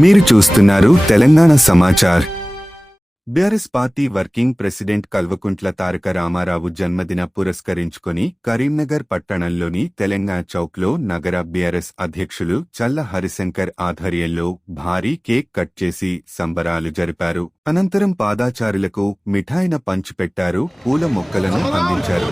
మీరు చూస్తున్నారు Telangana Samachar. BRS party working president Kalvakuntla Taraka Ramarao జన్మదిన పురస్కరించుకొని కరీంనగర్ పట్టణంలోని తెలంగాణ చౌక్లో నగర బీఆర్ఎస్ అధ్యక్షులు చల్ల హరిశంకర్ ఆధ్వర్యంలో భారీ కేక్ కట్ చేసి సంబరాలు జరిపారు. అనంతరం పాదాచారులకు మిఠాయిన పంచిపెట్టారు పూల మొక్కలను అందించారు.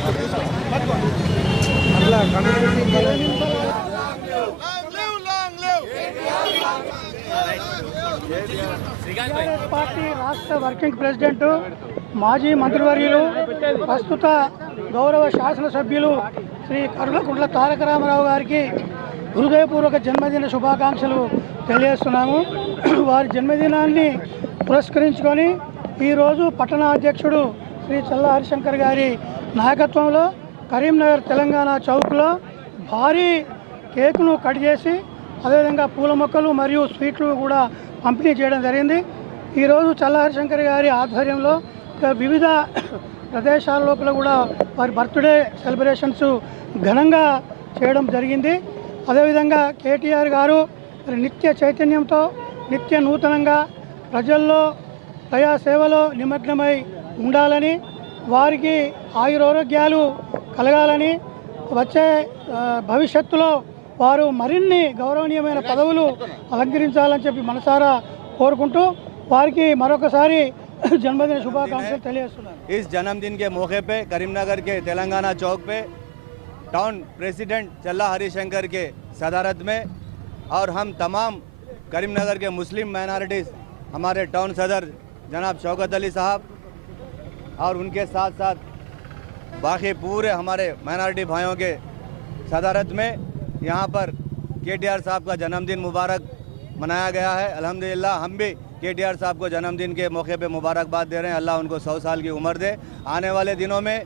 టీఆర్ఎస్ పార్టీ రాష్ట్ర వర్కింగ్ ప్రెసిడెంట్ మాజీ మంత్రివర్యులు ప్రస్తుత గౌరవ శాసనసభ్యులు శ్రీ కరుణకుంట్ల తారక రామారావు గారికి హృదయపూర్వక జన్మదిన శుభాకాంక్షలు తెలియజేస్తున్నాము. వారి జన్మదినాన్ని పురస్కరించుకొని ఈరోజు పట్టణ అధ్యక్షుడు శ్రీ చల్ల హరిశంకర్ గారి నాయకత్వంలో కరీంనగర్ తెలంగాణ చౌక్లో భారీ కేకును కట్ చేసి అదేవిధంగా పూల మొక్కలు మరియు స్వీట్లు కూడా పంపిణీ చేయడం జరిగింది. ఈరోజు చల్లహరిశంకర్ గారి ఆధ్వర్యంలో వివిధ ప్రదేశాల లోపల కూడా వారి బర్త్డే సెలబ్రేషన్స్ ఘనంగా చేయడం జరిగింది. అదేవిధంగా కేటీఆర్ గారు నిత్య చైతన్యంతో నిత్య నూతనంగా ప్రజల్లో ప్రజా సేవలో నిమగ్నమై ఉండాలని వారికి ఆయురారోగ్యాలు కలగాలని వచ్చే భవిష్యత్తులో వారు మరిన్ని గౌరవనీయమైన పదవులు అలంకరించాలని చెప్పి మనసారా కోరుకుంటూ వారికి మరొకసారి జన్మదిన శుభాకాంక్షలు తెలియజేస్తున్నాను इस जन्मदिन के मौके पे करीमनगर के तेलंगाना चौक पे टाउन प्रेसिडेंट चल्ला हरिशंकर के सदारत में और हम तमाम करीमनगर के मुस्लिम माइनॉरिटीज़ हमारे टाउन सदर जनाब शौकत अली साहब और उनके साथ साथ बाकी पूरे हमारे माइनॉरिटी भाइयों के सदारत में यहाँ पर के साहब का जन्मदिन मुबारक मनाया गया है। अल्हम्दुलिल्लाह, हम भी के साहब को जन्मदिन के मौके पे मुबारकबाद दे रहे हैं। अल्लाह उनको सौ साल की उम्र दे। आने वाले दिनों में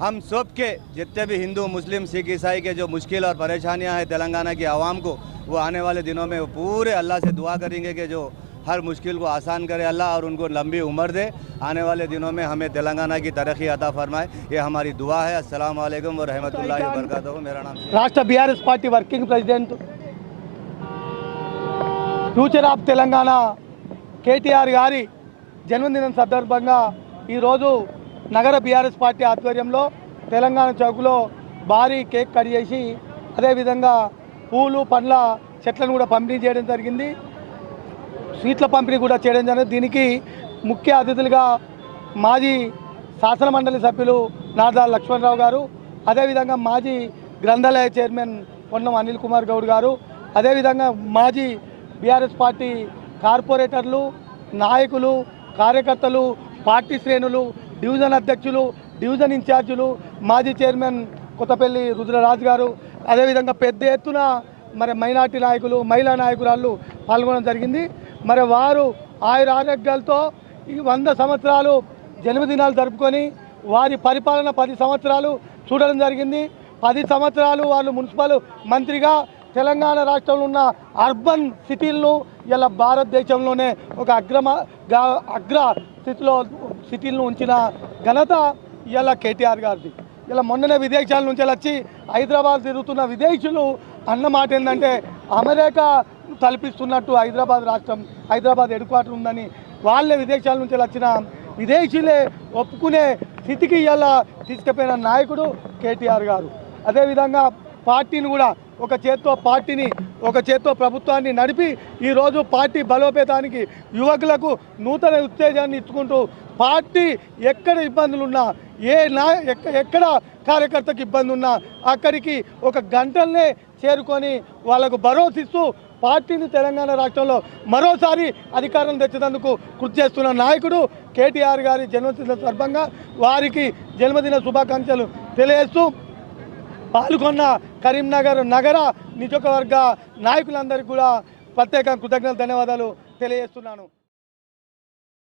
हम सब के जितने भी हिंदू, मुस्लिम, सिख, ईसाई के जो मुश्किल और परेशानियाँ हैं तेलंगाना की आवाम को, वो आने वाले दिनों में पूरे अल्लाह से दुआ करेंगे कि जो हर मुश्किल को आसान करे अल्लाह और उनको लंबी उम्र दे आने वाले दिनों में हमें तेलंगाना की तरक्की अता फरमाए ये हमारी दुआ है अस्सलाम वालेकुम व रहमतुल्लाहि व बरकातहू मेरा नाम రాష్ట్ర BRS party working president future of Telangana KTR గారి జన్మదినం సందర్భంగా ఈరోజు నగర బీఆర్ఎస్ పార్టీ ఆధ్వర్యంలో తెలంగాణ చౌక్లో భారీ కేక్ కట్ చేసి అదేవిధంగా పూలు పండ్ల చెట్లను కూడా పంపిణీ చేయడం జరిగింది స్వీట్ల పంపిణీ కూడా చేయడం జరిగింది. దీనికి ముఖ్య అతిథులుగా మాజీ శాసన మండలి సభ్యులు నాదా లక్ష్మణరావు గారు అదేవిధంగా మాజీ గ్రంథాలయ చైర్మన్ పొన్నం అనిల్ కుమార్ గౌడ్ గారు అదేవిధంగా మాజీ బీఆర్ఎస్ పార్టీ కార్పొరేటర్లు నాయకులు కార్యకర్తలు పార్టీ శ్రేణులు డివిజన్ అధ్యక్షులు డివిజన్ ఇన్ఛార్జీలు మాజీ చైర్మన్ కొత్తపల్లి రుద్రరాజు గారు అదేవిధంగా పెద్ద ఎత్తున మరి మైనార్టీ నాయకులు మహిళా నాయకురాళ్ళు పాల్గొనడం జరిగింది. మరి వారు ఆయుర ఆరోగ్యాలతో ఈ వంద సంవత్సరాలు జన్మదినాలు జరుపుకొని వారి పరిపాలన పది సంవత్సరాలు చూడడం జరిగింది. పది సంవత్సరాలు వాళ్ళు మున్సిపల్ మంత్రిగా తెలంగాణ రాష్ట్రంలో ఉన్న అర్బన్ సిటీలను ఇలా భారతదేశంలోనే ఒక అగ్రమ అగ్ర స్థితిలో సిటీలను ఉంచిన ఘనత ఇలా కేటీఆర్ గారిది. ఇలా మొన్ననే విదేశాల నుంచి వచ్చి హైదరాబాద్ తిరుగుతున్న విదేశీయులు అన్న మాట ఏంటంటే అమెరికా తలపిస్తున్నట్టు హైదరాబాద్ రాష్ట్రం హైదరాబాద్ హెడ్ క్వార్టర్ ఉందని వాళ్ళే విదేశాల నుంచి వచ్చిన విదేశీయులే ఒప్పుకునే స్థితికి ఇలా తీసుకుపోయిన నాయకుడు కేటీఆర్ గారు. అదేవిధంగా పార్టీని కూడా ఒక చేత్తో పార్టీని ఒక చేత్తో ప్రభుత్వాన్ని నడిపి ఈరోజు పార్టీ బలోపేతానికి యువకులకు నూతన ఉత్తేజాన్ని ఇచ్చుకుంటూ పార్టీ ఎక్కడ ఇబ్బందులున్నా ఏ నా ఎక్క- ఎక్కడ కార్యకర్తకు ఇబ్బంది ఉన్నా అక్కడికి ఒక గంటలనే చేరుకొని వాళ్ళకు భరోసా ఇస్తూ పార్టీని తెలంగాణ రాష్ట్రంలో మరోసారి అధికారం తెచ్చినందుకు కృషి చేస్తున్న నాయకుడు కేటీఆర్ గారి జన్మదిన సందర్భంగా వారికి జన్మదిన శుభాకాంక్షలు తెలియజేస్తూ పాల్గొన్న కరీంనగర్ నగర నియోజకవర్గ నాయకులందరికీ కూడా ప్రత్యేక కృతజ్ఞతలు ధన్యవాదాలు తెలియజేస్తున్నాను.